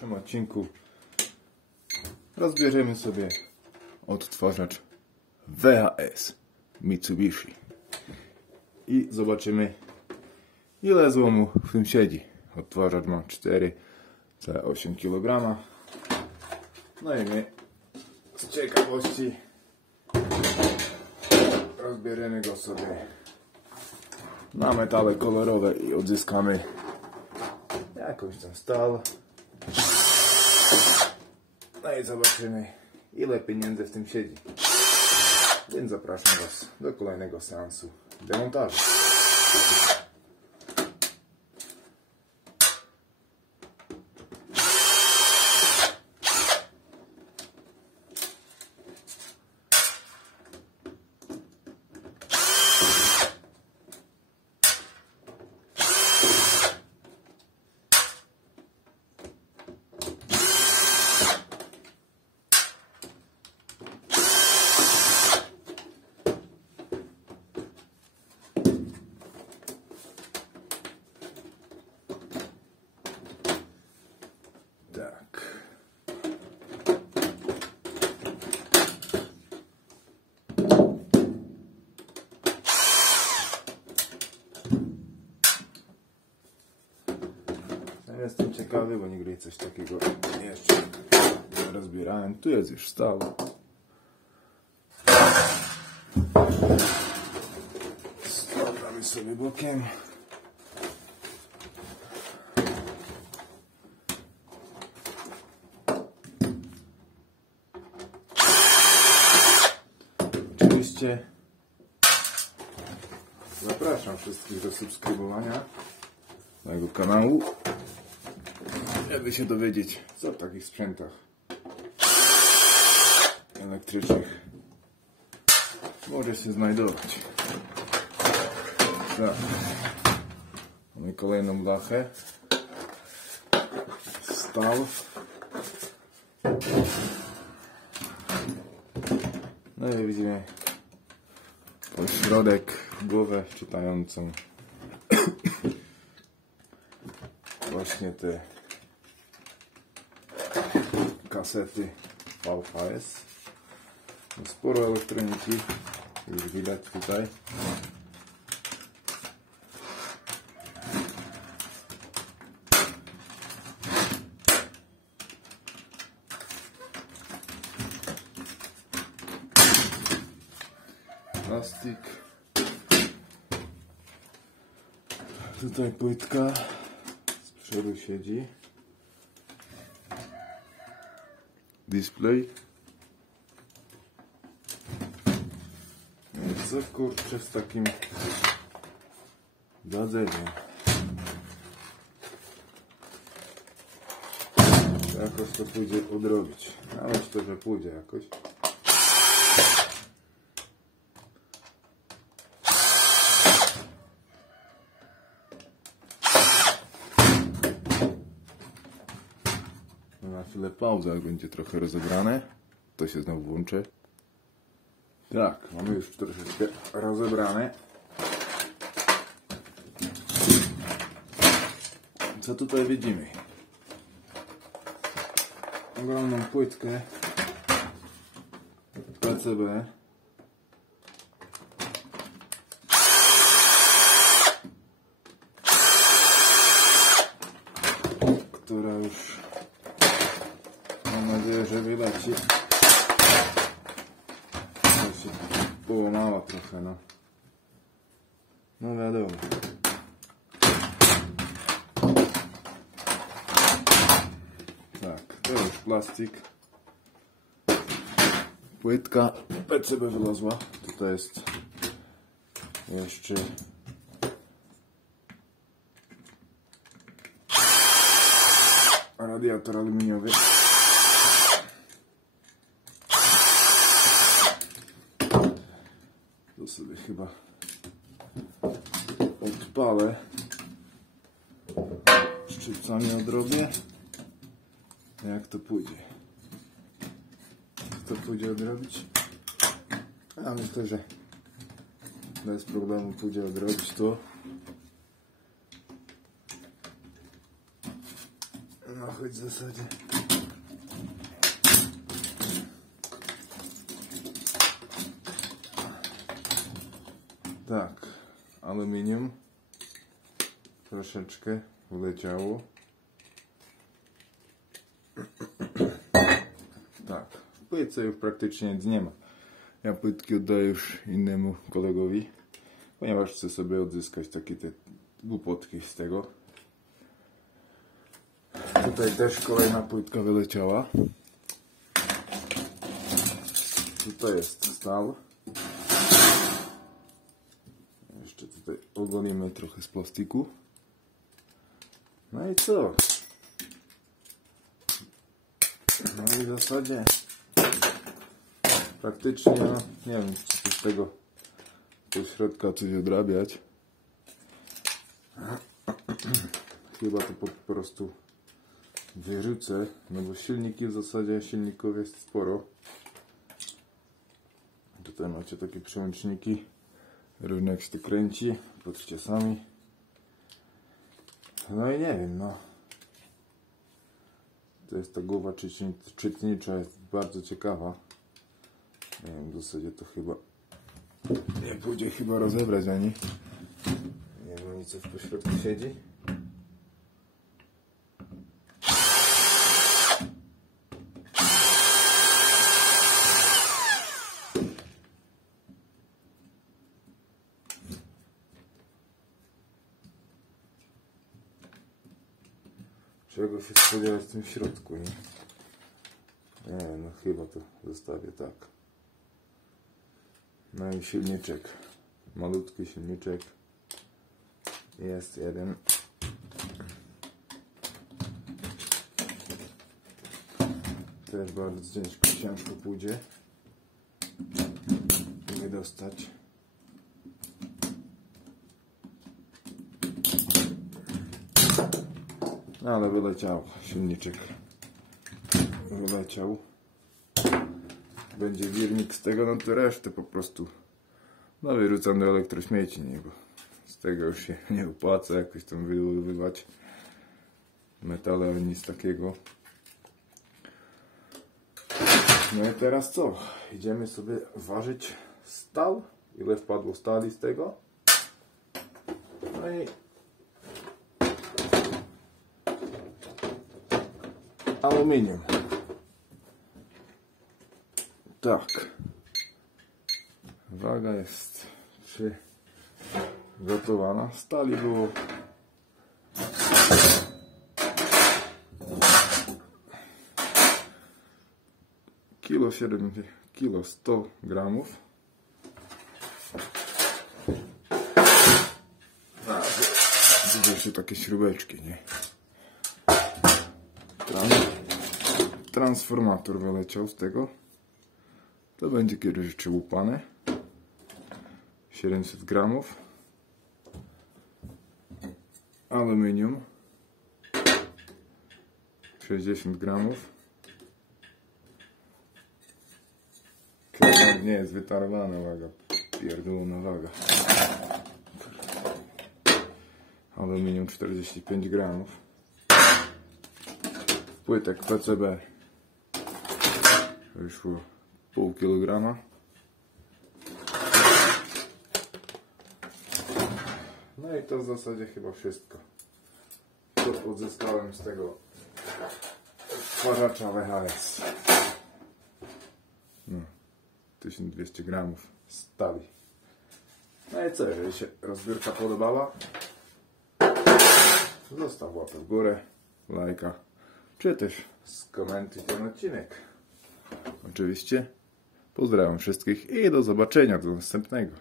W tym odcinku rozbierzemy sobie odtwarzacz VHS Mitsubishi i zobaczymy, ile złomu w tym siedzi. Odtwarzacz ma 4,8 kg. No i my z ciekawości rozbierzemy go sobie na metale kolorowe i odzyskamy jakąś tam stal. No i zobaczymy, ile pieniędzy w tym siedzi. Więc zapraszam Was do kolejnego seansu demontażu. Tak. Jestem ciekawy, bo nigdy coś takiego jeszcze nie rozbierałem. Tu jest już stał. Stawiamy sobie bokiem. Oczywiście zapraszam wszystkich do subskrybowania mojego kanału, żeby się dowiedzieć, co w takich sprzętach elektrycznych może się znajdować. Tak. Mamy kolejną blachę, stal. No i widzimy pośrodek, głowę czytającą właśnie te kasety VHS. Sporo elektroniki, już widać tutaj. Plastik. Tutaj płytka z przodu siedzi. Display. Co kurczę z takim gadzeniem? Jakoś to pójdzie odrobić. Ale to, że pójdzie jakoś. Na chwilę pauza, jak będzie trochę rozebrane, to się znowu włączę. Tak, mamy już troszeczkę rozebrane. Co tutaj widzimy? Ogromną płytkę PCB. Która już, mam nadzieję, że wyleci. To się połamała trochę, no. No wiadomo. Tak, to już plastik. Płytka PCB wylazła. Tutaj jest jeszcze radiator aluminiowy. To sobie chyba odpalę. Szczypcami odrobię. Jak to pójdzie? Jak to pójdzie odrobić? A myślę, że bez problemu pójdzie odrobić to. No choć w zasadzie. Tak, aluminium troszeczkę wleciało. Tak, w płytce już praktycznie nic nie ma. Ja płytki oddaję już innemu kolegowi, ponieważ chcę sobie odzyskać takie te głupotki z tego. Tutaj też kolejna płytka wyleciała. Tutaj jest stal. Jeszcze tutaj ogolimy trochę z plastiku. No i co? No i w zasadzie praktycznie, nie wiem, czy z tego do środka coś odrabiać. Chyba to po prostu wyrzucę, no bo silniki w zasadzie, silników jest sporo. Tutaj macie takie przełączniki, różne jak się to kręci, patrzcie sami. No i nie wiem, no. To jest ta głowa czytnicza, jest bardzo ciekawa. Nie wiem, w zasadzie to chyba nie pójdzie chyba rozebrać ani. Nie wiem, ani co w pośrodku siedzi. Czego się spodziewać w tym środku, nie? Nie wiem, no chyba to zostawię tak. No i silniczek. Malutki silniczek. Jest jeden. Też bardzo ciężko pójdzie wydostać. No ale wyleciał silniczek. Wyleciał. Będzie wirnik z tego, no to resztę po prostu wyrzucam do elektrośmieci, nie? Bo z tego już się nie opłaca jakoś tam wydobywać metale, ani nic takiego. No i teraz co? Idziemy sobie ważyć stal. Ile wpadło stali z tego? No i aluminium. Tak. Waga jest przygotowana. Stali było kilo 100 gramów. Widzę się takie śrubeczki, nie? Transformator wyleciał z tego. To będzie kiedyś jeszcze łupane. 700 gramów. Aluminium. 60 gramów. Nie jest wytarowana waga. Pierdolona waga. Aluminium 45 gramów. Płytek PCB wyszło pół kilograma. No i to w zasadzie chyba wszystko, co odzyskałem z tego odtwarzacza VHS. No, 1200 gramów stali. No i co, jeżeli się rozbiórka podobała, zostaw łapę w górę, lajka, czy też skomentuj ten odcinek. Oczywiście pozdrawiam wszystkich i do zobaczenia, do następnego.